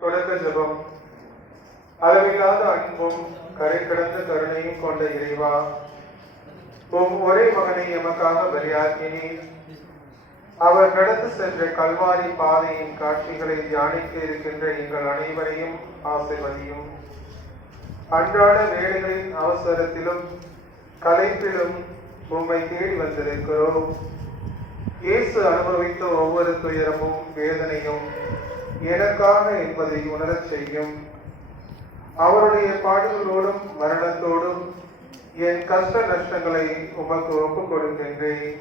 தொடக்க ஜெபம். அளவில்லாத அன்பும் கரை கடந்த கருணையும் கொண்ட இறைவா, ஒரே மகனை எமக்காக பலியாக்கினீர். அவர் நடந்து சென்ற கல்வாரி பாதையின் காட்சிகளை தியானிக்க இருக்கின்ற எங்கள் அனைவரையும் ஆசீர்வதியும். அன்றாட வேலைகளின் அவசரத்திலும் கலைப்பிலும் உம்மை தேடி வந்திருக்கிறோம். இயேசு அனுபவித்த ஒவ்வொரு துயரமும் வேதனையும் எனக்காக என்பதை உணரச் செய்யும். அவருடைய பாடுகளோடும் மரணத்தோடும் என் கஷ்ட நஷ்டங்களை உமக்கு ஒப்புக் கொடுக்கின்றேன்.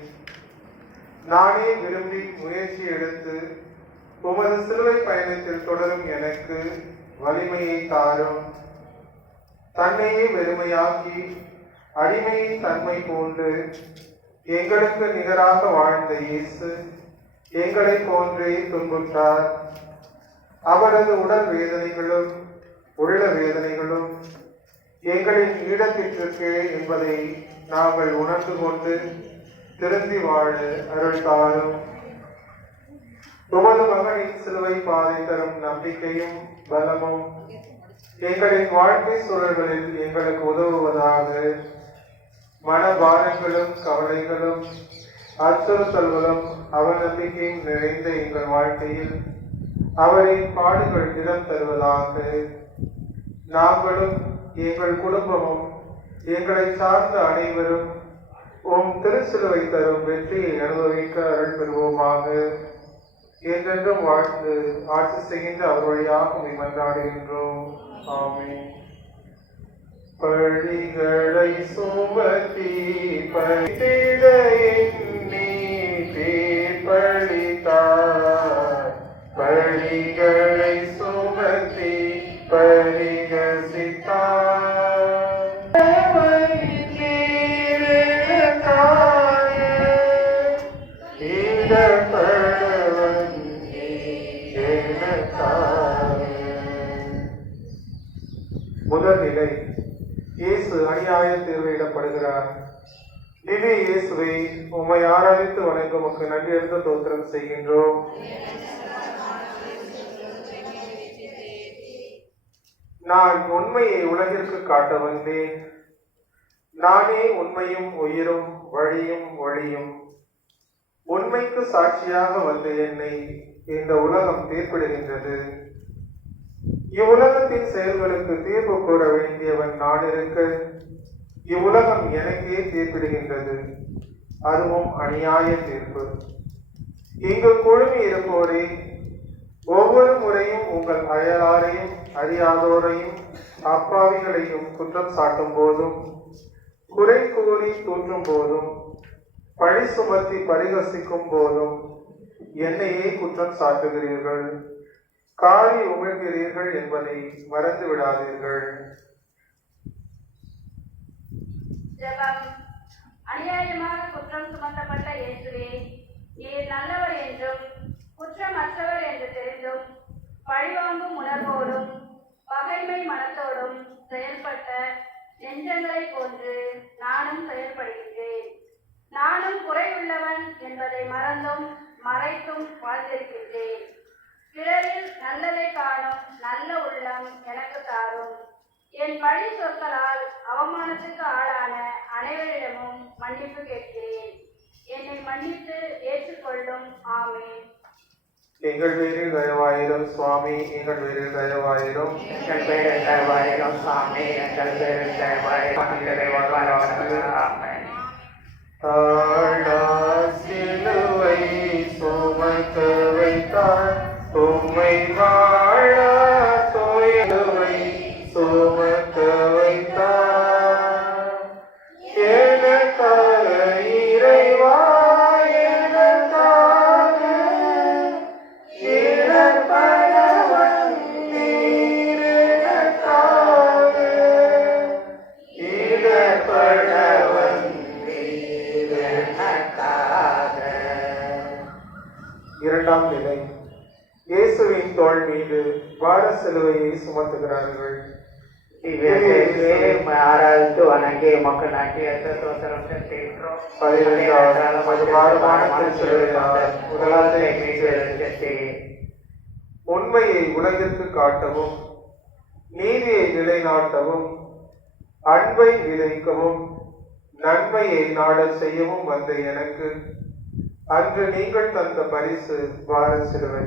நானே விரும்பி முயற்சி எடுத்து உமது சிலுவை பயணத்தில் தொடரும் எனக்கு வலிமையை தாரும். தன்னையே வெறுமையாக்கி அடிமையின் தன்மை பூண்டு எங்களுக்கு நிகராக வாழ்ந்த இயேசு எங்களை போன்றே துன்புற்றார். அவரது உடல் வேதனைகளும் உள்ள வேதனைகளும் எங்களின் ஈடத்திற்கு என்பதை நாங்கள் உணர்ந்து கொண்டு திருந்தி வாழ அருள் தாரும். உமது மகனின் சிலுவை பாதை தரும் நம்பிக்கையும் பலமும் எங்களின் வாழ்க்கை சூழல்களில் எங்களுக்கு உதவுவதாக. மனபாரங்களும் கவலைகளும் அச்சுறுத்தல்களும் அவநம்பிக்கையும் நிறைந்த எங்கள் வாழ்க்கையில் அவரின் பாடுகள் இடம் தருவதாக. நாங்களும் எங்கள் குடும்பமும் எங்களை சார்ந்த அனைவரும் உம் திருச்சிலுவை தரும் வெற்றியை அனுபவிக்க அருள் பெறுவோமாக. என்றென்றும் வாழ்ந்து ஆட்சி செய்கின்ற அவர் வழியாக மன்றாடுகின்றோம். ஆமென். பழிகளை சுமத்தி பழித்திட எண்ணி பழித்தார். பழிகளை சுமத்தி பரிகசித்தார். முதல் நிலை, இயேசு அநியாய தீர்வையிடப்படுகிறார். திவ்ய இயேசுவை உம்மை ஆராதித்து வணங்க உமக்கு நன்றியறிந்த தோத்திரம் செய்கின்றோம். நான் உண்மையை உலகிற்கு காட்ட வந்தேன். நானே உண்மையும் உயிரும் வழியும் ஒளியும். உண்மைக்கு சாட்சியாக வந்த என்னை இந்த உலகம் தீர்ப்பிடுகின்றது. இவ்வுலகத்தின் செயல்களுக்கு தீர்ப்பு கூற வேண்டியவன் நான் இருக்க இவ்வுலகம் எனக்கே தீர்ப்பிடுகின்றது. அதுவும் அநியாய தீர்ப்பு. இங்கு குழுமி இருப்போரே, ஒவ்வொரு முறையும் உங்கள் அயலாரையும் அறியாதோரையும் அப்பாவிகளையும் குற்றம் சாட்டும் போதும், குறை கூறி தூற்றும் போதும், பழி சுமத்தி பரிகசிக்கும் போதும் என்னையே குற்றம் சாட்டுகிறீர்கள். காரி உமிழ்கிறீர்கள் என்பதை மறந்து விடாதீர்கள். அநியாயமாக குற்றம் சுமத்தப்பட்ட இயேசுவே, நீர் நல்லவர் என்றும் குற்றமற்றவர் என்று தெரிந்தும் பழிவாங்கும் உணர்வோடும் பகைமை மனத்தோடும் செயல்பட்ட நெஞ்சங்களை போன்று நானும் செயல்படுகின்றேன். நானும் குறையுள்ளவன் என்பதை மறந்தும் மறைத்தும் வாழ்ந்திருக்கின்றேன். பிறரில் நல்லதை காணும் நல்ல உள்ளம் எனக்கு தாரும். என் பழி சொற்களால் அவமானத்துக்கு ஆளான அனைவரிடமும் மன்னிப்பு கேட்கிறேன். என்னை மன்னித்து ஏற்றுக்கொள்ளும். ஆமென். எங்கள் பேரில் தயவாயிரும் சுவாமி, எங்கள் பேரில் தயவாயிரும். எங்கள் பேரில் தயவாயிரும் சுவாமி, எங்கள் பேரில் தயவாயிரும். ஆமென். சிலுவை சுமக்க வைத்தார் உம்மை வாழ தோயவை சுமக்க வைத்தார். எனக்காக இறைவா, எனக்காக இடர்பட வந்தீர். எனக்காக இடர்பட வந்தீர். எனக்காக. இரண்டாம் நிலை, இயேசுவின் தோள் மீது பார சிலுவையை சுமத்துகிறார்கள். ஆராய்ந்து வணங்கி மக்கள் நாட்டிய தோத்திரம் செலுத்துகின்றோம். 15வது பாரமான திருச்சிலுவையால் உலகத்தை மீட்டு செலுத்தி உண்மையை உலகிற்கு காட்டவும், நீதியை நிலைநாட்டவும், அன்பை விதைக்கவும், நன்மையை நாடச் செய்யவும் வந்த எனக்கு அன்று நீங்கள் தந்த பரிசு வார சிலுவை.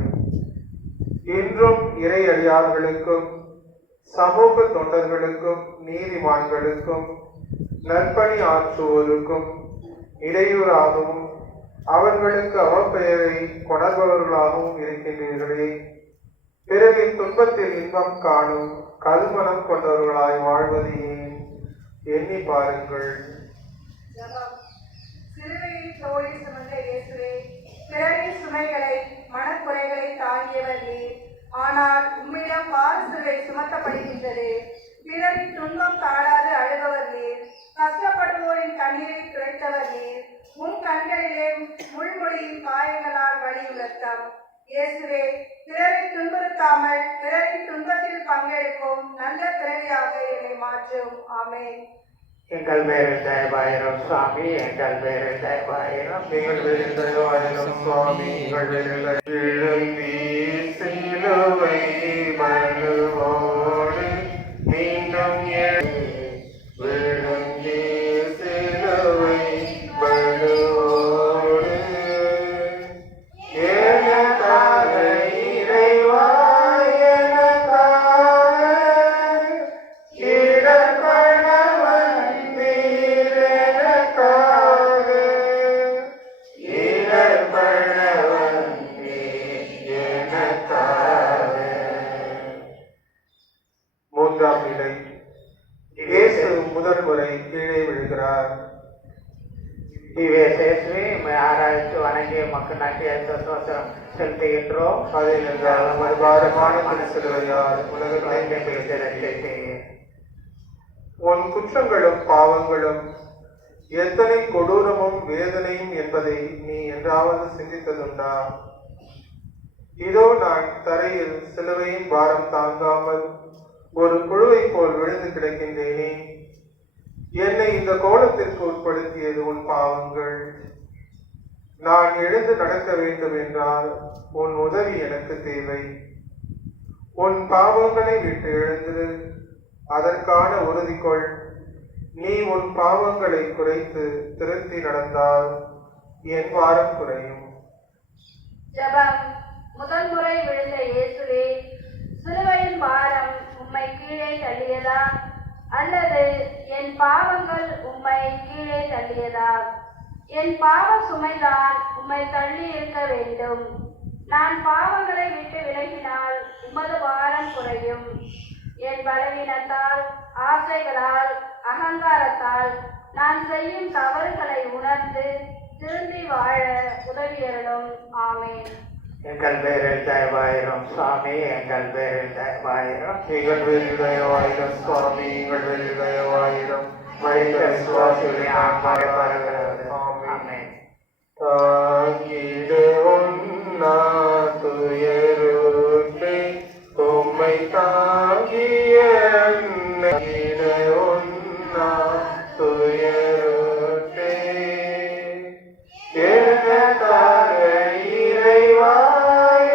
இன்றும் இறை அடியார்களுக்கும் சமூக தொண்டர்களுக்கும் நீதிமான்களுக்கும் நற்பணி ஆற்றுவோருக்கும் இடையூறாகவும் அவர்களுக்கு அவப்பெயரை கொணர்பவர்களாகவும் இருக்கின்றீர்களே. பிறகு துன்பத்தில் இன்பம் காணும் கல்மனம் கொண்டவர்களாய் வாழ்வது ஏன்? எண்ணி பாருங்கள். சிலுவையில் தோழி சுமந்த இயேசுவே, பிறரின் சுமைகளை மனக்குறைகளை தாங்கியவர் நீர். ஆனால் உம்மிடம் பாரசுவை சுமத்தப்படுகின்றது. பிறரின் துன்பம் தாழாது அழுபவர் நீர். கஷ்டப்படுவோரின் கண்ணீரை துடைத்தவர் நீர். உன் கண்களிலே முள்மொழியின் காயங்களால் வழியும் ரத்தம். இயேசுவே, பிறரை துன்புறுத்தாமல் பிறரின் துன்பத்தில் பங்கெடுக்கும் நல்ல பிறவியாக என்னை மாற்றும். ஆமென். எங்கள் பேரில் தயவாயிரம் சுவாமி, எங்கள் பேரில் தயவாயிரம். எங்கள் பேரில் தயவாயிரம் சுவாமி, எங்கள் பேரில் எழுந்தி சிலுவை மனுவோடு மீண்டும் விழுந்தி சிலுவை மனுவோடு எனக்காக இறைவா, எனக்காக இடர்பட வந்தீர், எனக்காக இடர்பட வந்தீர், எனக்காக. மூன்றாம் நிலை. இயேசு முதல் முறை கீழே விழுகிறார். இயேசுவே, உம்மை ஆராய்ச்சி வணங்கிய மக்கள் நாட்டிய சோத்திரம் செலுத்துகின்றோம். அதை நின்றால் மறுபாரமான திருச்சிலுவையால் உலகத்தை உலகத்தை உன் குற்றங்களும் பாவங்களும் எத்தனை கொடூரமும் வேதனையும் என்பதை நீ என்றாவது சிந்தித்ததுண்டா? இதோ நான் தரையில் சிலுவையின் பாரம் தாங்காமல் ஒரு புழுவை போல் விழுந்து கிடக்கின்றேனே. என்னை இந்த கோலத்திற்கு உட்படுத்தியது உன் பாவங்கள். நான் எழுந்து நடக்க வேண்டும் என்றால் உன் உதவி எனக்கு தேவை. உன் பாவங்களை விட்டு எழுந்திரு, அதற்கான உறுதி கொள். நீ உன் பாவங்களை குறைத்து திருத்தி நடந்தால் என் பாரம் குறையும். ஜெபம். முதல் முறை விழுந்த இயேசுவே, சிலுவையின் பாரம் உம்மை கீழே தள்ளியதா அல்லது என் பாவங்கள் உம்மை கீழே தள்ளியதா? என் பாவ சுமைதான் உம்மை தள்ளி இருக்க வேண்டும். நான் பாவங்களை விட்டு விலகினால் உமது பாரம் குறையும். என் பலவீனத்தால், ஆசைகளால், அகங்காரத்தால் நான் செய்யும் தவறுகளை உணர்ந்து திருந்தி வாழ உதவியருளும். ஆமென். எங்கள் பேரில் தயவாயிரம் சுவாமி, எங்கள் பேரில் தயவாயிரம். எங்கள் பேரில் தயவாயிரம் சுவாமி, எங்கள் பேரில் தயவாயிரம். மனித விசுவாசிகளை நான் பாடுகிறது. ஆமென். தாங்கிடு உன்னா துயருற்றே, உம்மை தாங்கிய அன்னையிடு உன்னா துயருற்றே. எனக்காக இறைவா,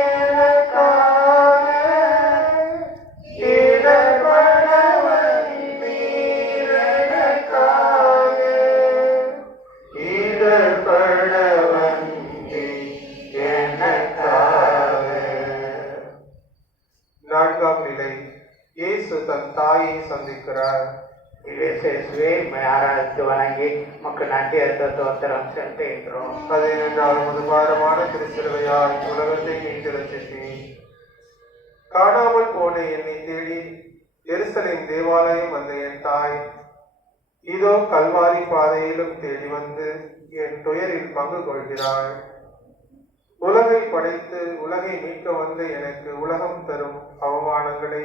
எனக்காக இடர்பட வந்தீர், எனக்காக இடர்பட வந்தீர், எனக்காக. நான்காம் நிலை. இயேசு தன் தாயை சந்திக்கிறார். இயேசுவே, உம்மை ஆராய்ச்சி வணங்கி மக்கள் நாட்டிய சோத்திரம் செலுத்துகின்றோம். அதை நின்றால் மதுபாரமான திருச்சிலுவையால் உலகத்தை மீட்டு ரசித்தேன். காணாமல் போன என்னை தேடி எருசலேம் தேவாலயம் வந்த என் தாய் இதோ கல்வாரி பாதையிலும் தேடி வந்து என் துயரில் பங்கு கொள்கிறாள். உலகை படைத்து உலகை மீட்க வந்த எனக்கு உலகம் தரும் அவமானங்களை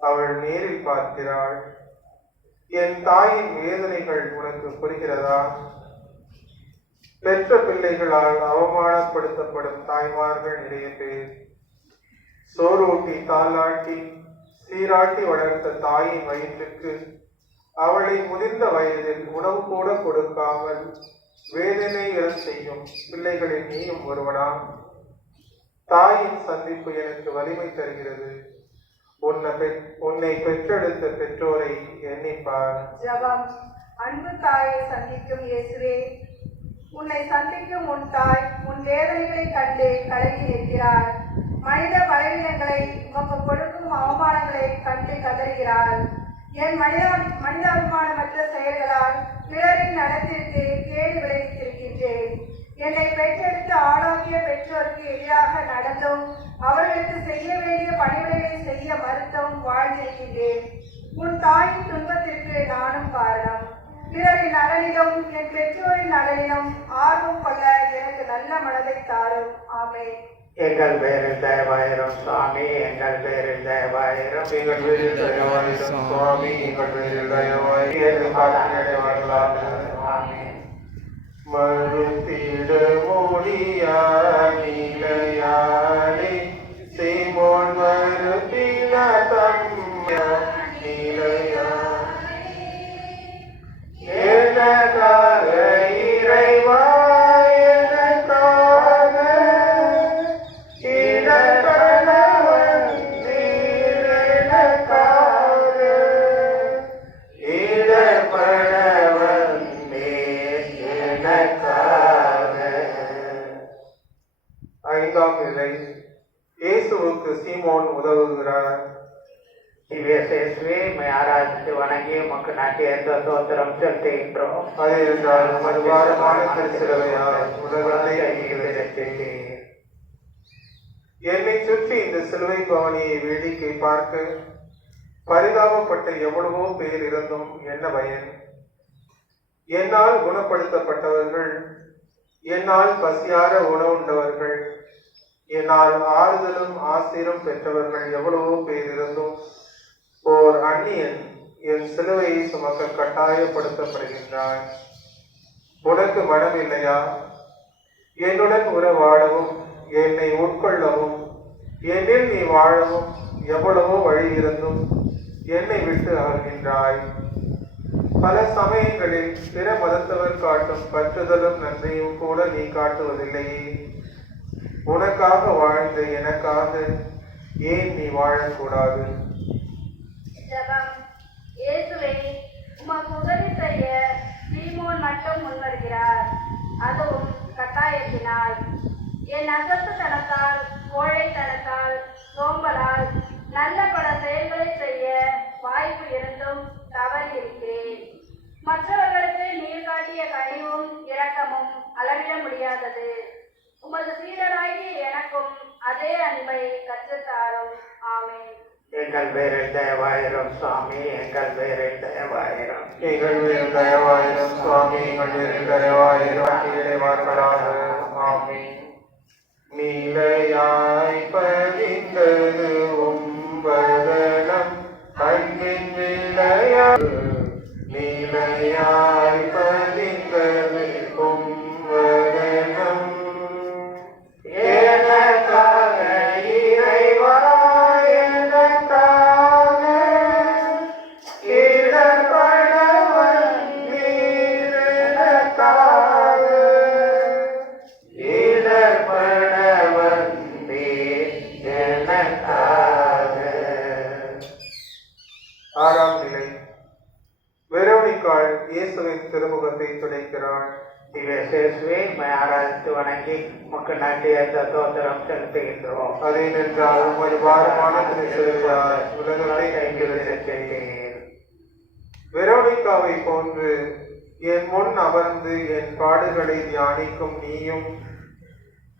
அவள் நேரில் பார்க்கிறாள். என் தாயின் வேதனைகள் உனக்கு புரிகிறதா? பெற்ற பிள்ளைகளால் அவமானப்படுத்தப்படும் தாய்மார்கள் நிறைய பேர். சோறூட்டி தாளாட்டி சீராட்டி வளர்த்த தாயின் வயிற்றுக்கு அவளை முதிர்ந்த வயதில் உணவு கூட கொடுக்காமல் வேதனை செய்யும் பிள்ளைகளில் நீயும் ஒருவனா? தாயின் சந்திப்பு எனக்கு வலிமை தருகிறது. உன்னை பெற்றெடுத்த பெற்றோரை எண்ணிப்பார். ஜெபம். அன்பு தாயை சந்திக்கும் இயேசுவே, உன்னை சந்திக்கும் உன் தாய் உன் வேதனைகளை கண்டு கலங்கி நிற்கிறார். மனித பலவீனங்களை உமக்கு கொடுக்கும் அவமானங்களை கண்டு கதறுகிறார். என் மனிதாபிமானமற்ற செயல்களால் பிறரின் நலத்திற்கு கேடு விளைவித்திருக்கின்றேன். என்னை பெற்றெடுத்து ஆளாக்கிய பெற்றோருக்கு எதிராக நடந்தும் அவர்களுக்கு செய்ய வேண்டிய பணிவிடைகளை செய்ய மறுத்தும் வாழ்ந்திருக்கின்றேன். உன் தாயின் துன்பத்திற்கு நானும் காரணம். பிறரின் நலனிலும் என் பெற்றோரின் நலனிலும் ஆர்வம் கொள்ள எனக்கு நல்ல மனதை தாரும். ஆமென். எங்கள் பேரில் தயவாயிரும் சுவாமி, எங்கள் பேரில் தயவாயிரும். எங்கள் பேரில் தயவாயிரும் சுவாமி, எங்கள் பேரில் தயவாயிரும். ஆமென். மறுத்திட முடியா நிலையாளே சீமோன் மறுத்தின தம்யா நிலையாளே எனக்காக இறைவா எனக்காக இடர்படவன் நீர் எனக்காக இடர்படவன் நீர் எனக்காக. ஐந்தாம் நிலை. இயேசுவுக்கு சீமோன் உதவுகிறார். இயேசுவே, உம்மை ஆராதித்து வணங்கி உமக்கு நாட்டிய ஸ்தோத்திரம் செலுத்துகின்றோம். அதே என்றால் உமது பாரமான திருச்சிலுவையால் உலகத்தை அங்கீகரித்தீர். என்னை சுற்றி இந்த சிலுவை பவனியை வேடிக்கை பார்க்க பரிதாபப்பட்ட எவ்வளவோ பேர் இருந்தும் என்ன பயன்? என்னால் குணப்படுத்தப்பட்டவர்கள், என்னால் பசியார உணவுண்டவர்கள், என்னால் ஆறுதலும் ஆசிரும் பெற்றவர்கள் எவ்வளவோ பேர் இருந்தும் ஓர் அந்நியன் என் சிலுவையை சுமக்க கட்டாயப்படுத்தப்படுகின்றான். உனக்கு மனம் இல்லையா? என்னுடன் உறவாடவும் என்னை உட்கொள்ளவும் என்னில் நீ வாழவும் எவ்வளவோ வழி இருந்தும் என்னை விட்டு அகல்கின்றாய். பல சமயங்களில் பிற மதத்தவர் காட்டும் பற்றுதலும் நன்றியும் கூட நீ காட்டுவதில்லையே. உனக்காக வாழ்ந்த எனக்காக ஏன் நீ வாழக்கூடாது? ஜெபம். இயேசுவே, உமக்கு உதவி செய்ய சீமோன் மட்டும் முன்வருகிறார், அதுவும் கட்டாயத்தினால். என் அசத்துத்தனத்தால், கோழைத்தனத்தால், சோம்பலால் நல்ல பல செயல்களை செய்ய வாய்ப்பு இருந்தும் தவறியிருக்கிறேன். மற்றவர்களுக்கு நீர் காட்டிய கனிவும் இரக்கமும் அளவிட முடியாதது. உமது சீடராகிய எனக்கும் அதே அன்பை கற்றுத்தாரும். ஆமென். எங்கள் பேரில் தயவாயிரும் சுவாமி, எங்கள் பேரில் தயவாயிரும். எங்கள் பேரில் தயவாயிரும் சுவாமி, எங்கள் பேரில் தயவாயிரும். இறைவார்களாக. ஆமென். நீலையாய் பதிந்தது உம்பதனம் அன்பின் விளையா. நீலையாய் பதிந்தது உம்பதனம் எனக்காக இறைவா எனக்காக இடர்படவன் நீர் எனக்காக இடர்படவன் நீர் எனக்காக. ஆறாம் நிலை. வெரோனிக்காள் இயேசுவின் திருமுகத்தை துடைக்கிறாள். இயேசுவே, உம்மை ஆராதித்து வணங்கி உமக்கு நாட்டிய ஸ்தோத்திரம் செலுத்துகின்றோம். அதே நின்றால் உமது பாரமான திருச்சிலுவையால் உலகத்தை அங்கீகரித்தீர். வெரோனிக்காவை போன்று என் முன் அமர்ந்து என் பாடுகளை தியானிக்கும் நீயும்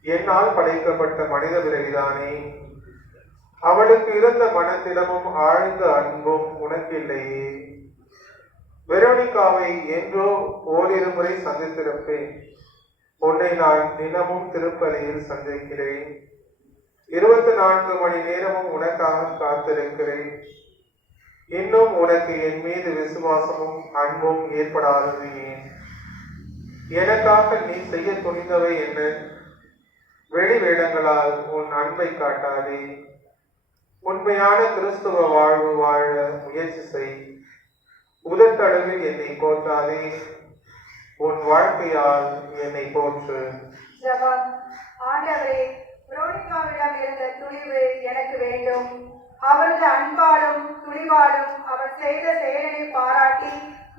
என்னால் படைக்கப்பட்ட மனித பிறவிதானே. அவளுக்கு இருந்த மனத்திடமும் ஆழ்ந்த அன்பும் உனக்கில்லையே. வெரோனிக்காவை என்றோ ஓரிரு முறை சந்தித்திருப்பேன். உன்னை நான் தினமும் திருப்பலியில் சந்திக்கிறேன். 24 மணி நேரமும் உனக்காக காத்திருக்கிறேன். இன்னும் உனக்கு என் மீது விசுவாசமும் அன்பும் ஏற்படாதது ஏன்? எனக்காக நீ செய்ய துணிந்தவை என்ன? வெளி வேடங்களால் உன் அன்பை காட்டாதே. உண்மையான கிறிஸ்துவ வாழ்வு வாழ முயற்சி செய். உதட்டளவில் என்னை போற்றாதே, உன் வாழ்க்கையால் என்னை போற்று. ஜெபம். ஆண்டவரே, புரோனிகாவிடம் இருந்த துணிவு எனக்கு வேண்டும். அவரது அன்பாலும் துணிவாலும் அவர் செய்த செயலை பாராட்டி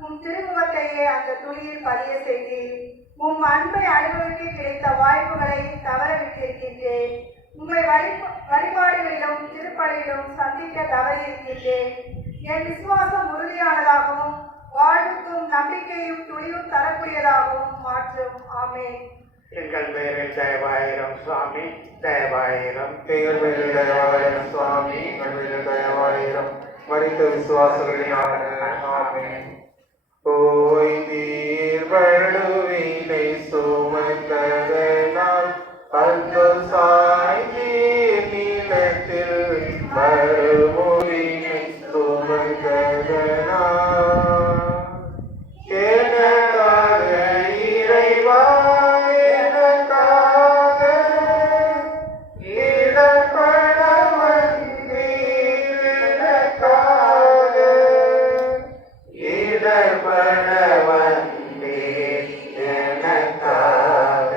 உம் திருமுகத்தையே அந்த துணியில் பதிய செய்தேன். உம் அன்பை அனுபவிக்க கிடைத்த வாய்ப்புகளை தவற விட்டிருக்கின்றேன். உங்களை வழிபாடுகளிலும் திருப்பலியிலும் சந்திக்க தவறியிருக்கின்றேன். என் விசுவாசம் உறுதியானதாகவும் வாழ்வுக்கும் நம்பிக்கையும் துணிவும் தரக்கூடியதாகவும் மாற்றும். ஆமென். எங்கள் பேரில் தயவாயிரம் சுவாமி, தயவாயிரம். எங்கள் மேல் தயவாயிரம் சுவாமி, எங்கள் மேல் தயவாயிரம். மரித்த விசுவாசங்களினால ஆமென். ஓய் நீர் வழுவினை சுமந்ததனால் அன்று சாய்ந்தீர் நீளத்தில் மறுமொழினை சுமந்ததனால் எனக்காக இறைவா எனக்காக இடப்பட வந்தீர் எனக்காக இடர்பட வந்தீர் எனக்காக.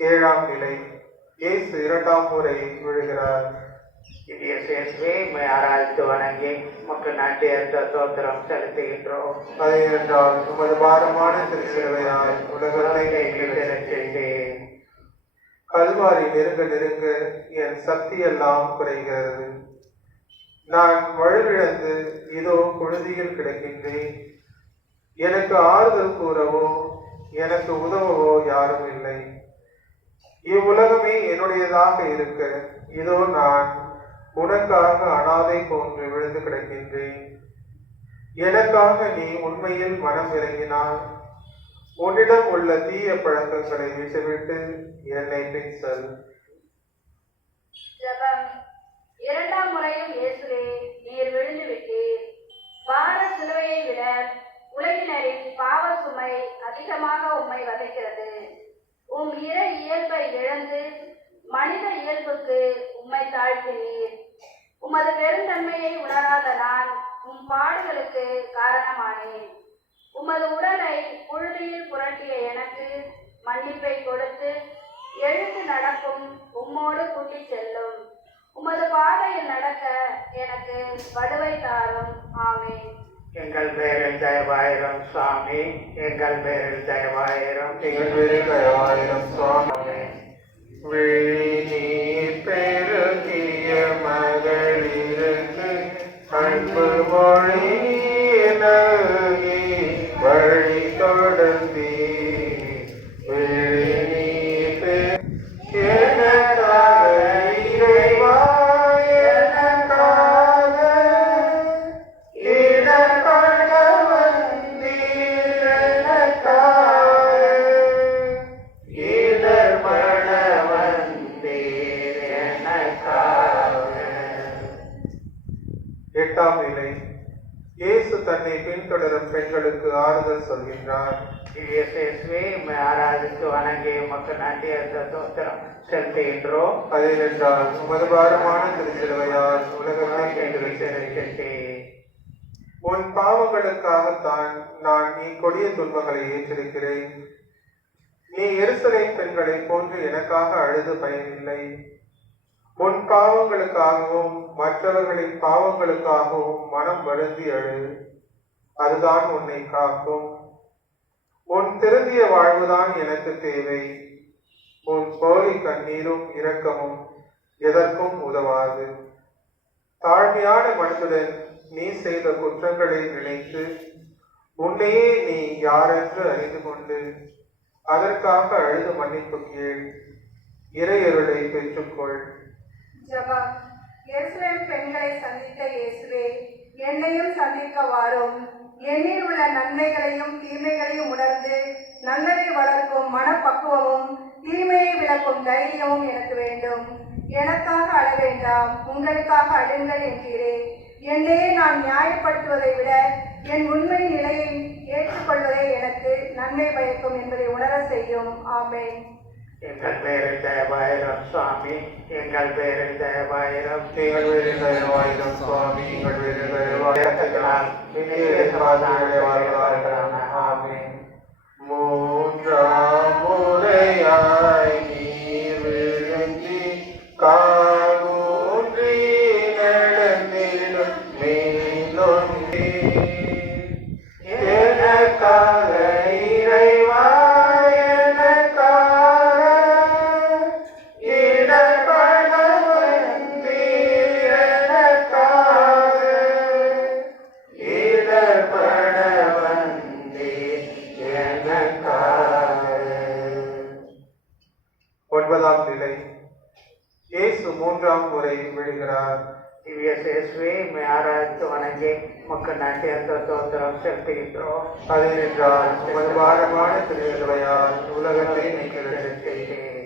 ஏழாம் நிலை. இயேசு இரண்டாம் முறை விழுகிறார். இனிய சேர்வே உம்மை ஆராய்ந்து வணங்கி உமக்கு நன்றி என்ற தோத்திரம் செலுத்துகின்றோம். அது என்றால் உமது பாரமான திருச்சிலுவையால் உலகத்தை மீட்டெழச் செய்தேன். கல்வாரி நெருங்க நெருங்க என் சக்தி எல்லாம் குறைகிறது. நான் வலுவிழந்து இதோ புழுதியில் கிடக்கின்றேன். எனக்கு ஆறுதல் கூறவோ எனக்கு உதவவோ யாரும் இல்லை. இவ்வுலகமே என்னுடையதாக இருக்க இதோ நான் உனக்காக அனாதை போன்று விழுந்து கிடக்கின்றேன். எனக்காக நீ உண்மையில் மனம் இறங்கினால் உன்னிடம் உள்ள தீய பழக்கங்களை விட்டுவிட்டு என்னை பின் செல். ஜெபம். இரண்டாம் முறையும் இயேசுவே நீர் விழுந்து விட்டீர். பார சிலுவையை விட உலகினரின் பாவ சுமை அதிகமாக உம்மை வதைக்கிறது. உம் இறை இயல்பை இழந்து மனித இயல்புக்கு உம்மை தாழ்த்தினீர். உமது பெருந்தன்மையை உணராத நான் உம் பாடுகளுக்கு காரணமானேன். உமது உடலை புழுதியில் புரட்டிய எனக்கு மன்னிப்பை கொடுத்து எழுந்து நடக்கும் உம்மோடு கூட்டிச் செல்லும். உமது பாதையில் நடக்க எனக்கு வடுவை தாரும். ஆமென். எங்கள் பேரில் தயவாயிரம் சுவாமி, எங்கள் பேரில் தயவாயிரம். எங்கள் பேரில் தயவாயிரம் சுவாமி. விழிநீர் பெருகிய மகளிருக்கு அன்பு மொழி நல்கி வழி தொடர்ந்தி விழிநீர் எனக்காக இறைவா எனக்காக இடப்பட வந்தீர் எனக்காக இடர்பட வந்தீர் எனக்காக. எட்டாம் நிலை. இயேசு தன்னை பின்தொடரும் பெண்களுக்கு ஆறுதல் சொல்கின்றார். இயேசுவே உம்மை ஆராதித்து வணங்கி உமக்கு நன்றி என்ற தோத்திரம் செலுத்துகின்றோம். அதேனென்றால் உமது பாரமான திருச்சிலுவையால் உலகத்தை மீட்டெடுத்தீர். செலுத்தேன். உன் பாவங்களுக்காகத்தான் நான் நீ கொடிய துன்பங்களை ஏற்றிருக்கிறேன். நீ எருசலேம் பெண்களை போன்று எனக்காக அழுது பயனில்லை. உன் பாவங்களுக்காகவும் மற்றவர்களின் பாவங்களுக்காகவும் மனம் வருந்தி அழு. அதுதான் உன்னை காக்கும். உன் திருந்திய வாழ்வுதான் எனக்கு தேவை. உன் போலி கண்ணீரும் இரக்கமும் எதற்கும் உதவாது. தாழ்மையான மனதுடன் நீ செய்த குற்றங்களை நினைத்து உன்னையே நீ யாரென்று அறிந்து கொண்டு அதற்காக அழுது மன்னிப்பு கேள். இறையருளை பெற்றுக்கொள். ஜெபம். எருசலேம் பெண்களை சந்தித்த இயேசுவே என்னையும் சந்திக்க வாரும். என்னில் உள்ள நன்மைகளையும் தீமைகளையும் உணர்ந்து நல்லதை வளர்க்கும் மனப்பக்குவமும் தீமையை விளக்கும் தைரியமும் எனக்கு வேண்டும். எனக்காக அழ வேண்டாம், உங்களுக்காக அழுங்கள் என்கிறே. என்னையே நான் நியாயப்படுத்துவதை விட என் உண்மை நிலையை ஏற்றுக்கொள்வதே எனக்கு நன்மை பயக்கும் என்பதை உணர செய்யும். ஆமென். எங்கள் பேரில் தயவாயிரம் சுவாமி, எங்கள் பேரில் தயவாயிரம். எங்கள் பேரில் தயவாயிரம் சுவாமி, எங்கள் பேரில் தயவாயிரம். ஆமென். மூன்றாம் முறையாய் நீர் இயேசு மூன்றாம் முறை விழுகிறார். திவ்ய இயேசுவே உம்மை ஆராய்ந்து வணங்கி உமக்கு நன்றி ஸ்தோத்திரம் செலுத்துகின்றோம். அதேனென்றால் உமது பாரமான திருச்சிலுவையால் உலகத்தை நீக்கி ரட்சித்தீர்.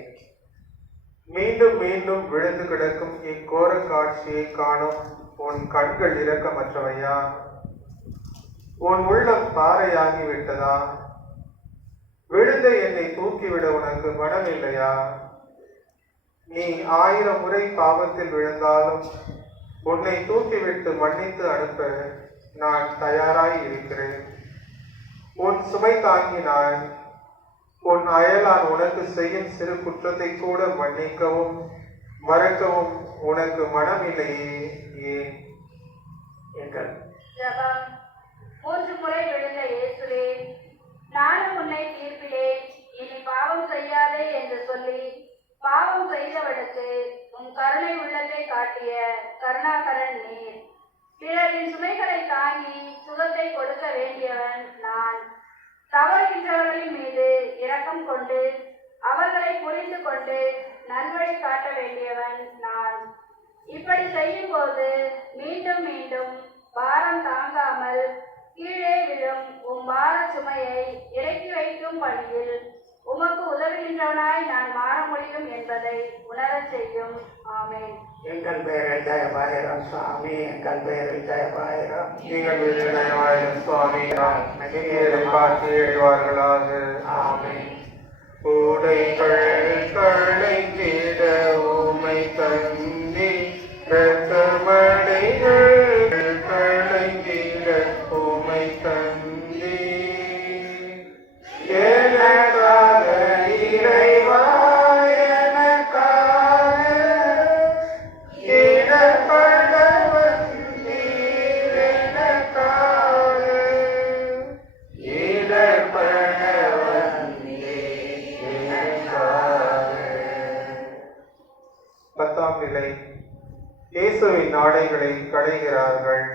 மீண்டும் மீண்டும் விழுந்து கிடக்கும் இக்கோர காட்சியை காணும் உன் கண்கள் இரக்கமற்றவையா? உன் உள்ளம் பாறையாகி விட்டதா? விழுந்த என்னை தூக்கிவிட உனக்கு மனம் இல்லையா? நீ 1000 முறை பாவத்தில் விழுந்தாலும் உன்னை தூக்கிவிட்டு மன்னித்து அனுப்ப நான் தயாராய் இருக்கிறேன். உன் சுமை தாங்கினான் உன் அயலான் உனக்கு செய்யும் சிறு குற்றத்தை கூட மன்னிக்கவும் மறக்கவும் உனக்கு மனம் இல்லையே. ஏன்? எங்கள் ஜெபம். 3 முறை விழுந்த இயேசுவே, நானும் உன்னை தீர்ப்பிலேன், இனி பாவம் செய்யாதே என்று சொல்லி பாவம் செய்தவனுக்கு உன் கருணை உள்ளத்தை காட்டிய கருணாகரன் நீர். பிறரின் சுமைகளை தாங்கி சுகத்தை கொடுக்க வேண்டியவன் நான். தவறுகின்றவர்களின் மீது இரக்கம் கொண்டு அவர்களை புரிந்து கொண்டு நல்வழி காட்ட வேண்டியவன் நான். இப்படி செய்யும் போது மீண்டும் மீண்டும் பாரம் தாங்காமல் கீழே விழும் உம் பார சுமையை இறக்கி வைக்கும் பணியில் உமக்கு உதவுகின்றவனாய் நான் மாற முடியும் என்பதை உணரச் செய்யும். ஆமென். எங்கள் பெயரில் ஜெயபாயிரம் சுவாமி, எங்கள் பெயரில் ஜெயபாயிரம். நீங்கள் விஜயநாயகன் சுவாமி நகையை காட்சி அடைவார்களாக. ஆமென். உடைகள் களைந்திட உமை தந்தி இரக்கமடைகள் களைந்திட உமை தந்தி. எனக்காக இறைவா எனக்காக இடர்பட வந்தீர். எனக்காக இடர்பட வந்தீர். எனக்காக. 10ஆம் நிலை. இயேசுவின் ஆடைகளை களைகிறார்கள்.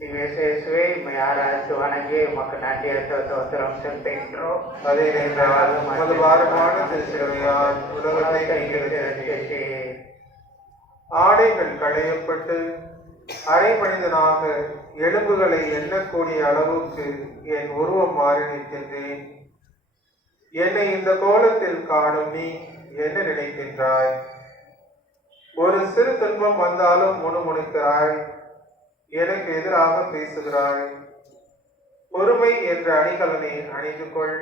திவ்ய இயேசுவே உம்மை ஆராய்ந்து வணங்கி உமக்கு நன்றி ஸ்தோத்திரம் செலுத்துகின்றோம். அதேனென்றால் உமது பாரமான திருச்சிலுவையால் உலகத்தை நீக்கி ரட்சித்தீர். ஆடைகள் களையப்பட்டு அரை மனிதனாக எலும்புகளை எண்ணக்கூடிய அளவுக்கு என் உருவம் மாறி நிற்கின்றேன். என்னை இந்த கோலத்தில் காணும் நீ என்ன நினைக்கின்றாய்? ஒரு சிறு துன்பம் வந்தாலும் முணுமுணுக்கிறாய், எனக்கு எதிராக பேசுகிறாய். பொறுமை என்ற அணிகலனை அணிந்து கொள்.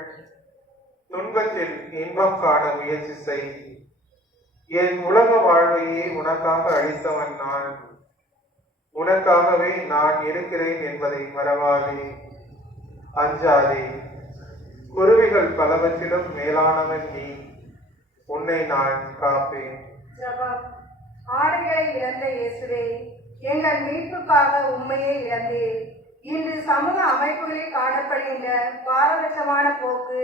துன்பத்தில் இன்பம் காண முயற்சி செய். என் உலக வாழ்வையே உனக்காக அளித்தவன் நான். உனக்காகவே நான் இருக்கிறேன் என்பதை மறவாதே. அஞ்சாதே. குருவிகள் பலவற்றிலும் மேலானவன் நீ. உன்னை நான் காப்பேன். ஜெபம். ஆடைகளை இழந்த இயேசுவே, எங்கள் மீட்புக்காக உண்மையை இழந்தீர். இன்று சமூக அமைப்புகளில் காணப்படுகின்ற பாரபட்சமான போக்கு,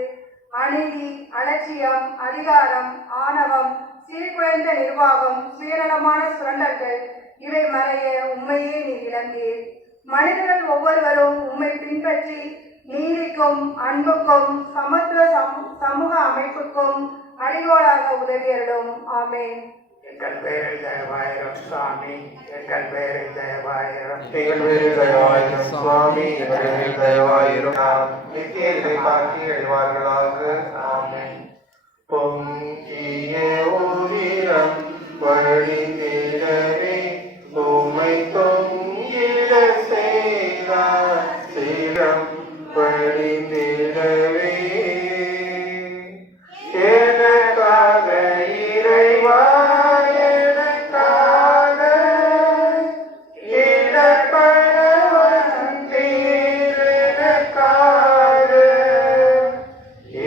அநீதி, அலட்சியம், அதிகாரம், ஆணவம், சீர்குலைந்த நிர்வாகம், சுயநலமான சுரண்டல்கள் இவை மறைய உண்மையே நீர் இழந்தீர். மனிதர்கள் ஒவ்வொருவரும் உம்மை பின்பற்றி நீதிக்கும் அன்புக்கும் சமத்துவ சமூக அமைப்புக்கும் அடிகோலாக உதவியருளும். ஆமென். எங்கள் பெயரில் ஜெயபாயிரம் சுவாமி, எங்கள் பெயரில் ஜெயபாயிரம். எங்கள் பேரில் தயவாயிரும் சுவாமி, எங்கள் பேரில் தயவாயிரும். நித்திய இதை காட்சி அடைவார்களாக. ஆமென். பொங்கிய உதிரம் வழிந்திடவே உம்மை தொங்கிட செய்தார். சீரம் வழிந்திடவே எனக்காக இறைவா எனக்காக இடர்பட வந்தீர். எனக்காக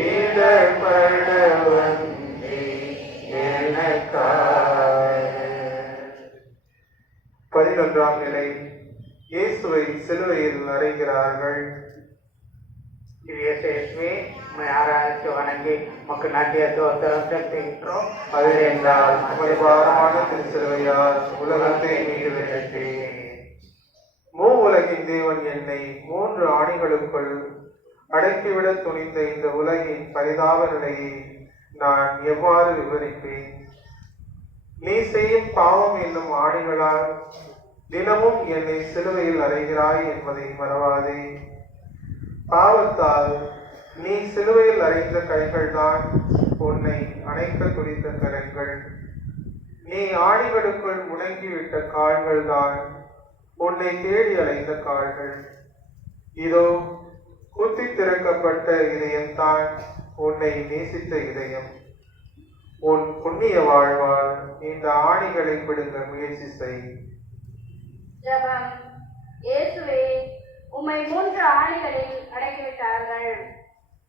இடர்பட வந்தீர். எனக்காக. 11ஆம் நிலை. இயேசுவை சிலுவையில் அறைகிறார்கள். திவ்ய இயேசுவே உம்மை ஆராய்ந்து வணங்கி உமக்கு நன்றி ஸ்தோத்திரம் செலுத்துகின்றோம். அதேனென்றால் உமது பாரமான திருச்சிலுவையால் உலகத்தை மீட்டு ரட்சித்தீர். மூவுலகின் தேவன் என்னை 3 ஆணிகளுக்குள் அடக்கிவிட துணிந்த இந்த உலகின் பரிதாப நிலையை நான் எவ்வாறு விவரிப்பேன்? நீ செய்யும் பாவம் என்னும் ஆணிகளால் தினமும் என்னை சிலுவையில் அறைகிறாய் என்பதை மறவாதே. பாவத்தால் நீ சிலுவையில் அறைந்த கைகள்தான் உன்னை அணைக்க துடித்த கரங்கள். நீ ஆணிகளுக்குள் முடங்கிவிட்ட கால்கள் தான் உன்னை தேடி அலைந்த கால்கள். இதோ குத்தி திறக்கப்பட்ட இதயம்தான் உன்னை நேசித்த இதயம். உன் புண்ணிய வாழ்வால் இந்த ஆணிகளை பிடுங்க முயற்சி செய். ஜெபம். இயேசுவே, உம்மை 3 ஆணிகளில் அடக்கிவிட்டார்கள்.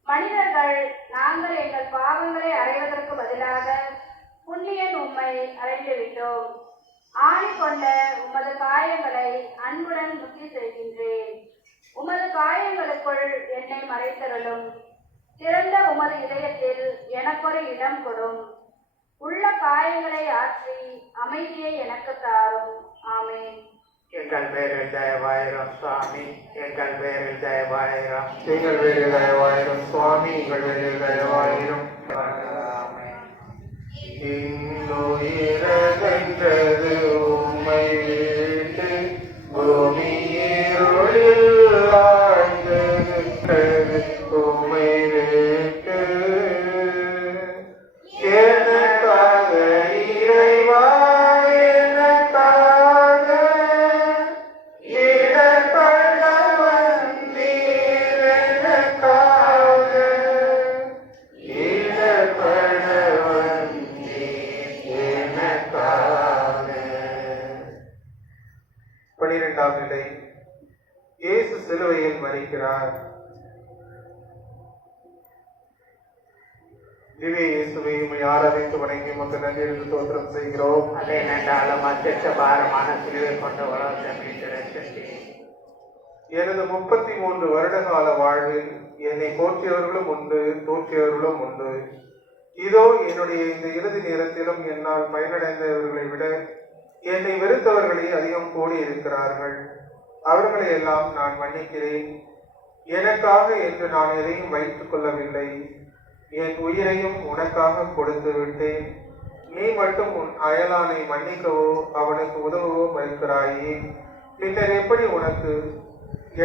மனிதர்கள் நாங்கள் எங்கள் பாவங்களை அறைவதற்கு பதிலாக புண்ணியன் உம்மை அறைந்து விட்டோம். ஆணி கொண்ட உமது காயங்களை அன்புடன் முத்தி செய்கின்றேன். உமது காயங்களுக்குள் என்னை மறைத்தருளும். திறந்த உமது இதயத்தில் எனக்கொரு இடம் கொடும். உள்ள காயங்களை ஆற்றி அமைதியை எனக்கு தாரும். ஆமென். எங்கள் பேரில் தயவாயிரம் சுவாமி, எங்கள் பேரில் தயவாயிரம். எங்கள் பேரில் தயவாயிரம் சுவாமி, எங்கள் பேரில் தயவாயிரம். இன்னுயிரகன்றது உம்மை விட்டு பூமியிருளில் ஆழ்ந்திருக்கிறது உம்மை விட்டு. எனக்காக இறைவா, எனக்காக இடர்பட வந்தீர். எனக்காக இடர்பட வந்தீர். எனக்காக. 12ஆம் நிலை. இயேசு சிலுவையில் மரிக்கிறார். திவ்ய இயேசுவை உம்மை ஆராதித்து வணங்கி உமக்கு நன்றியிருந்து ஸ்தோத்திரம் செய்கிறோம். அதே நன்றாலும் அத்தியட்ச பாரமான சிலுவை கொண்ட உலகத்தை மீட்டெடுத்து எனது 33 வருட கால வாழ்வில் என்னை போற்றியவர்களும் உண்டு, தோற்றியவர்களும் உண்டு. இதோ என்னுடைய இந்த இறுதி நேரத்திலும் என்னால் பயனடைந்தவர்களை விட என்னை வெறுத்தவர்களே அதிகம் கூடி இருக்கிறார்கள். அவர்களை எல்லாம் நான் மன்னிக்கிறேன். எனக்காக என்று நான் எதையும் வைத்துக் கொள்ளவில்லை. என் உயிரையும் உனக்காக கொடுத்து விட்டேன். நீ மட்டும் உன் அயலானை மன்னிக்கவோ அவனுக்கு உதவவோ மறுக்கிறாயே. பின்னர் எப்படி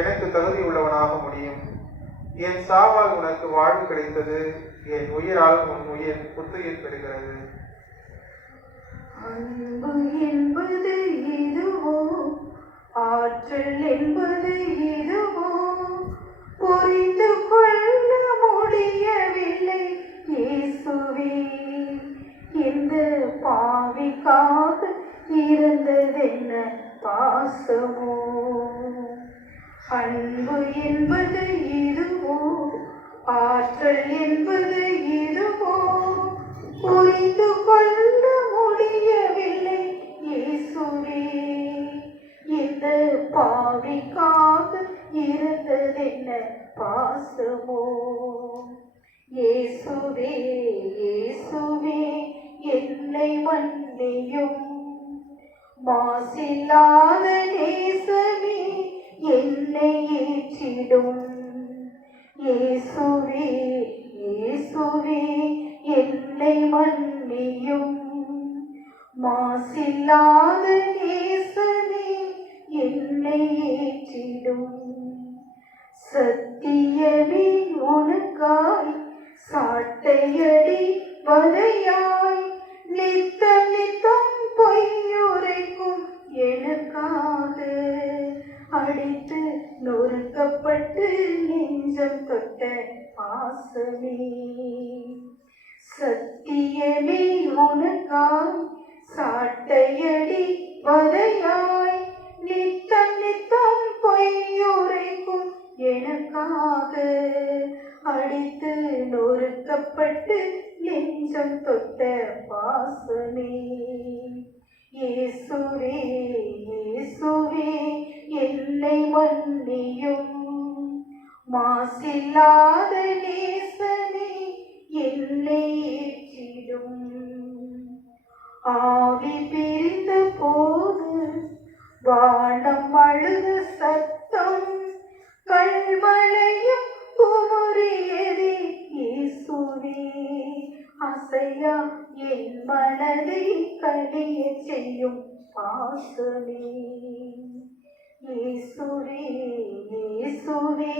எனக்கு தகுதி உள்ளவனாக முடியும்? என் சாவால் உனக்கு வாழ்வு கிடைத்தது. என் உயிரால் உன் உயிர் புத்துயிர் பெறுகிறது. அன்பு என்பது இதுவோ, ஆற்றல் என்பது இதுவோ, புரிந்து கொள்ள முடியவில்லை இயேசுவே. இந்த பாவிக்காக இருந்ததென்ன பாசமோ. அன்பு என்பது இதுவோ, ஆற்றல் என்பது இதுவோ, புரிந்து கொள்ள முடியவில்லை இயேசுவே. இந்த பாவிக்காக இருந்ததென்ன பாசமோ. இயேசுவே, இயேசுவே, என்னை மன்னியும். மாசில்லாத நேசமே, என்னை ஏற்றிடும். இயேசுவே, இயேசுவே, என்னை மன்னியும். மாசில்லாத நேசமே, என்னை ஏற்றிடும். சத்தியமே உனக்காய் சாட்டையடி வதையாய், நித்தம் நித்தம் பொய்யுரைக்கும் எனக்காக அடித்து நொறுக்கப்பட்டு நெஞ்சம் தொட்ட பாசமே. சத்தியமே உனக்காய் சாட்டையடி வதையாய், நித்தம் நித்தம் பொய்யுரைக்கும் எனக்காக அடித்து நொறுக்கப்பட்டு நெஞ்சம் தொட்ட பாசமே. இயேசுவே, இயேசுவே, என்னை மன்னியும். மாசில்லாத நேசமே, என்னை ஏற்றிடும். ஆவி பிரிந்த போது வானம் அழுத சத்தம், கல்மழையும் குமுறியதே இயேசுவே. அசையா என் மனதை கனி செய்யும் பாசமே. இயேசுவே இயேசுவே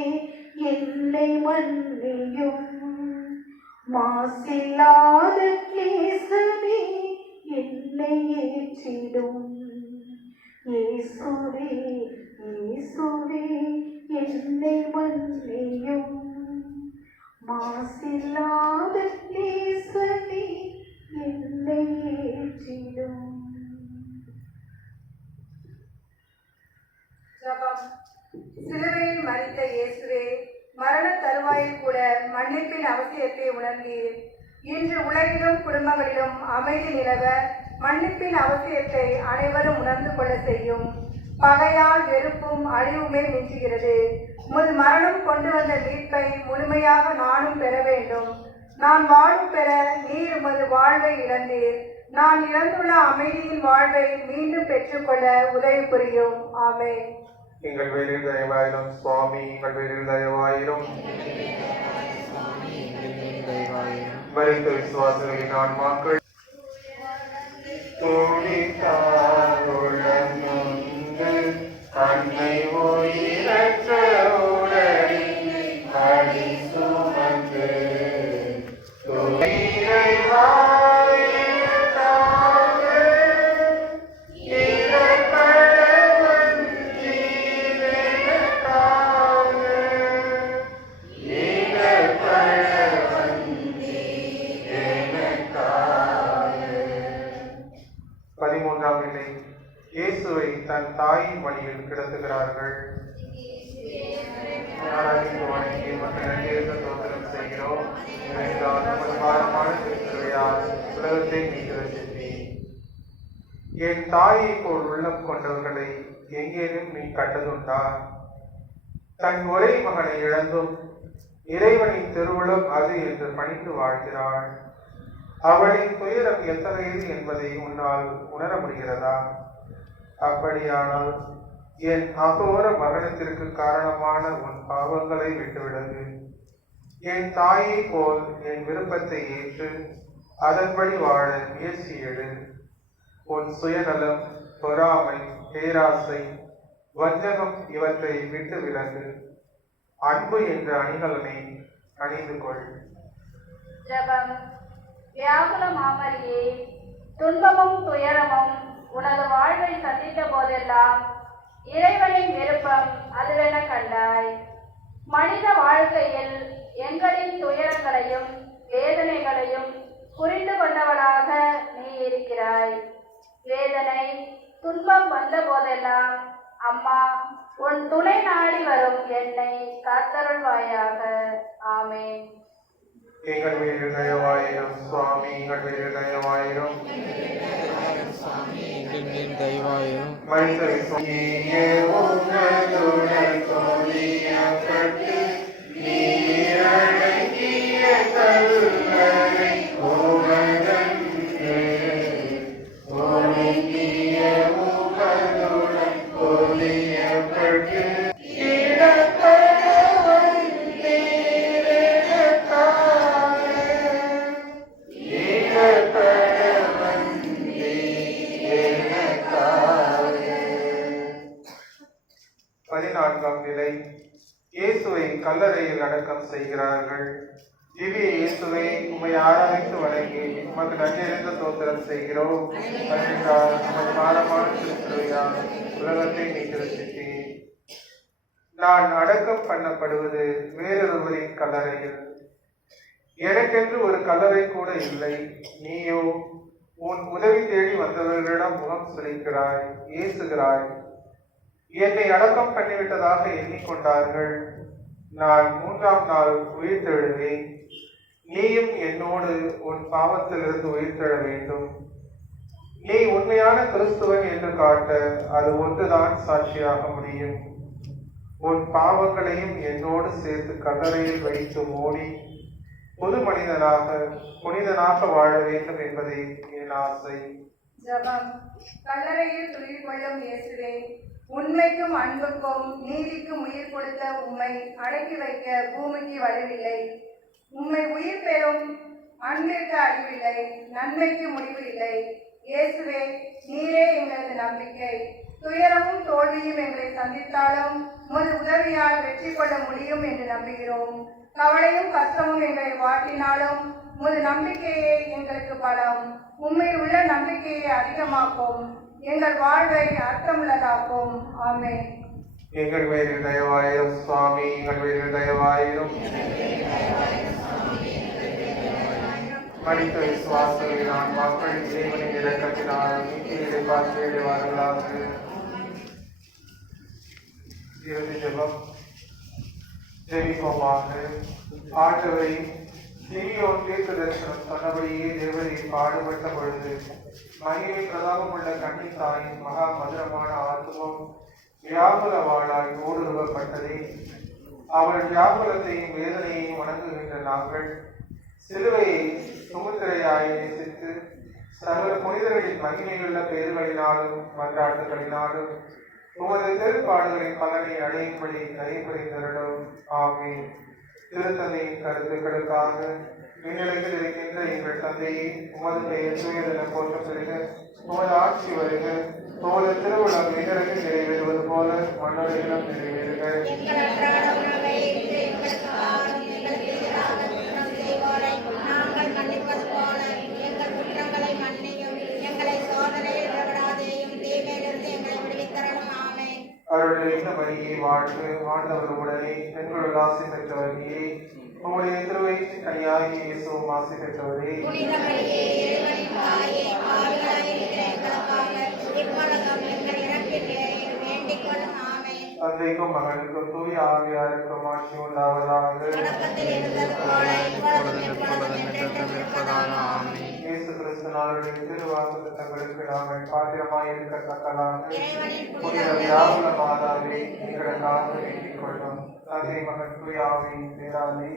என்னை மன்னியும், மாசில்லாத நேசமே என்னை ஏற்றிடும். இயேசுவே இயேசுவே என்னை மன்னியும், மாசில்லாத நேசமே என்னை ஏற்றிடும். ஜெபம். சிலுவையில் மரித்த இயேசுவே, மரண தருவாயில் கூட மன்னிப்பின் அவசியத்தை உணர்ந்தீர். இன்று உலகிலும் குடும்பங்களிலும் அமைதி நிலவ மன்னிப்பின் அவசியத்தை அனைவரும் உணர்ந்து கொள்ள செய்யும். பகையால் வெறுப்பும் அழிவுமே மிஞ்சுகிறது. உமது மரணம் கொண்டு வந்த மீட்பை முழுமையாக நானும் பெற வேண்டும். நான் வாழ்வு பெற நீர் உமது வாழ்வை இழந்தீர். நான் இழந்துள்ள அமைதியின் வாழ்வை மீண்டும் பெற்றுக்கொள்ள உதவி புரியும். ஆமென். எங்கள் பேரில் தயவாயிரும் சுவாமி, எங்கள் பேரில் தயவாயிரும். மரித்த விசுவாசிகளின் ஆன்மாக்கள் அன்னை உயிரற்ற உடலின் அடி சுமந்து இயேசுவை தன் தாயின் மடியில் கிடத்துகிறார்கள். செய்கிறோம். உலகத்தை மீட்டு. என் தாயை போல் உள்ளம் கொண்டவர்களை எங்கேனும் நீ கண்டதுண்டா? தன் ஒரே மகனை இழந்தும் இறைவனின் திருவுளம் அது என்று பணிந்து வாழ்கிறாள். அவளின் துயரம் எத்தகையது என்பதை உன்னால் உணர முடிகிறதா? அப்படியானால் என் அகோர மரணத்திற்கு காரணமான உன் பாவங்களை விட்டுவிடது. என் தாயை போல் என் விருப்பத்தை ஏற்று அதன்படி வாழ முயற்சி எடு. உன் சுயநலம், பொறாமை, பேராசை, வஞ்சகம் இவற்றை விட்டு விலகு. அன்பு என்ற அணிகலனை அணிந்து கொள். ஜெபம். வியாகுல மாமரியே, துன்பமும் துயரமும் உனது வாழ்வை சந்தித்த போதெல்லாம் இறைவனின் விருப்பம் அதுவென கண்டாய். மனித வாழ்க்கையில் எங்களின் துயரங்களையும் வேதனைகளையும் புரிந்து கொண்டவளாக நீ இருக்கிறாய். வேதனை துன்பம் வந்த போதெல்லாம் அம்மா உன் துணை நாடி வரும் என்னை காத்தருள்வாயாக. ஆமென். எங்கள் மீது தயவாயிரும் சுவாமி, எங்கள் மீது தயவாயிரும். மனித நிலை. இயேசுவை கல்லறையில் அடக்கம் செய்கிறார்கள். திவ்ய இயேசுவை உம்மை ஆராதித்து வணங்கி உமக்கு நன்றியறிந்த தோத்திரம் செய்கிறோம். உலகத்தை மீட்டு. நான் அடக்கம் பண்ணப்படுவது வேறொருவரின் கல்லறையில். எனக்கென்று ஒரு கல்லறை கூட இல்லை. நீயோ உன் உதவி தேடி வந்தவர்களிடம் முகம் சுளிக்கிறாய், ஏசுகிறாய். என்னை அடக்கம் பண்ணிவிட்டதாக எண்ணிக்கொண்டார்கள். நான் 3ஆம் நாள் உயிர்த்தெழுவேன். நீயும் என்னோடு உன் பாவத்திலிருந்து உயிர்த்தெழ வேண்டும். நீ உண்மையான கிறிஸ்துவன் என்று காட்ட அது ஒன்றுதான் சாட்சியாக முடியும். உன் பாவங்களையும் என்னோடு சேர்த்து கல்லறையில் வைத்து மூடி புது மனிதனாக புனிதனாக வாழ வேண்டும் என்பதே என் ஆசை. ஜெபம். கல்லறையில் துயில் கொள்ளும் இயேசுவே, உண்மைக்கும் அன்புக்கும் நீதிக்கும் உயிர் கொடுத்த உம்மை அடக்கி வைக்க பூமிக்கு வலுவில்லை. உம்மை உயிர் பெறும் அன்பிற்கு அழிவில்லை, நன்மைக்கு முடிவு இல்லை. இயேசுவே, நீரே எங்களது நம்பிக்கை. துயரமும் தோல்வியும் எங்களை சந்தித்தாலும் உமது உதவியால் வெற்றி கொள்ள முடியும் என்று நம்புகிறோம். கவலையும் கஷ்டமும் எங்களை வாட்டினாலும் உமது நம்பிக்கையே எங்களுக்கு பலம். உண்மையில் உள்ள நம்பிக்கையை அதிகமாக்கும், எங்கள் வாழ்வை அர்த்தமுள்ளதாக்கும். ஆமென். எங்கள் மேல் தயவாயிரும் சுவாமி, எங்கள் மேல் தயவாயிரும். மனித விசுவாசங்களில் நான் மக்கள் இறைவனின் இரக்கத்தினால் நீதியை பார்த்து எழுவார்களாக. இறுதி ஜெபம். ஜெபிப்போமாக. ஆண்டவரை, சிமியோன் தீர்க்க தரிசனம் சொன்னபடியே தேவரை பாடுபட்ட பொழுது மகிமை பிரதாபமுள்ள கன்னி தாயின் மகா மதுரமான ஆத்துவம் வியாகுல வாழாய் ஊடுருவப்பட்டதே. அவள் வியாகுலத்தையும் வேதனையையும் வணங்குகின்ற நாங்கள் சிலுவையை சுமுத்திரையாய் நேசித்து சகல புனிதர்களின் மகிமையுள்ள பெயர்களினாலும் மன்றாட்டுகளினாலும் உமது திருப்பாடுகளின் பலனை அடையும்படி நடைபெறுகிறோம். ஆமென். திருத்தந்தையின் கருத்துக்களுக்காக விண்ணுலகில் இருக்கின்ற எங்கள் தந்தையை, உமது பெயர் தூயதென போற்றப் பெறுக. உமது ஆட்சி வருக. உமது திருவிழா விண்ணுலகில் நிறைவேறுவது போல மண்ணுலகிலும் நிறைவேறுக. அருள் நிறைந்த மரியே வாழ்க. ஆண்டவர் உடனே பெண்களுள் ஆசி பெற்றவர்களே, உம்முடைய திருவயிற்றின் கனியாகிய இயேசுவும் ஆசி பெற்றவரே. தந்தைக்கும் மகனுக்கும் தூய ஆவியாருக்கும் ஆட்சி உண்டாவதாக. இயேசு கிறிஸ்து நாளுடைய திருவாக்குத்தத்தங்களுக்கு நாங்கள் பாத்திரமாய் இருக்கத்தக்கதாக புனித வியாகுல மாதாவே எங்களுக்காக வேண்டிக் கொள்ளும். தந்தை மகன் தூய ஆவியின் பேராலே